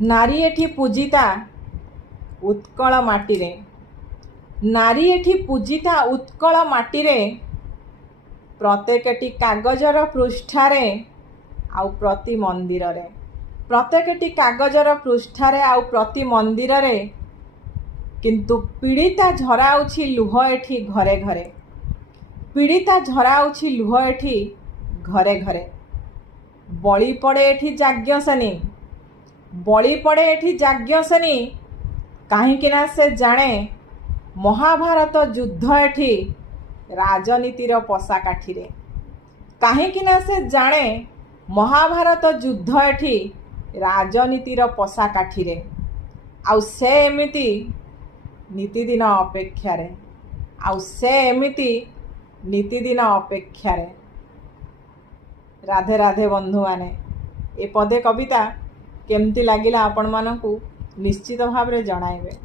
नारी एठी पूजिता उत्कल माटीरे, नारी एठी पूजिता उत्कल माटीरे, प्रत्येकटी कागजर पृष्ठारे आउ प्रति मंदिर रे, प्रत्येकटी कागजर पृष्ठारे आउ प्रति मंदिर रे, किंतु पीड़िता झराउछि लुह एठी घरे घरे, पीड़िता झराउछि लुह एठी घरे घरे। बळी पड़े एठी याज्ञसेनी, बळी पड़े एठी याज्ञसेनी, काहींकिना से जाने महाभारत युद्ध एठी राजनीतिर पशाकाठीरे, काहींकिना से जाने महाभारत युद्ध एठी राजनीतिर पशाकाठीरे। आउ से एमिति नीतिदिन अपेक्षारे, आउ से एमिति नीतिदिन अपेक्षारे। राधे राधे बंधु माने, ए पदे कविता केमती लागिला आपण मानकु निश्चित भाव रे जणाइबे।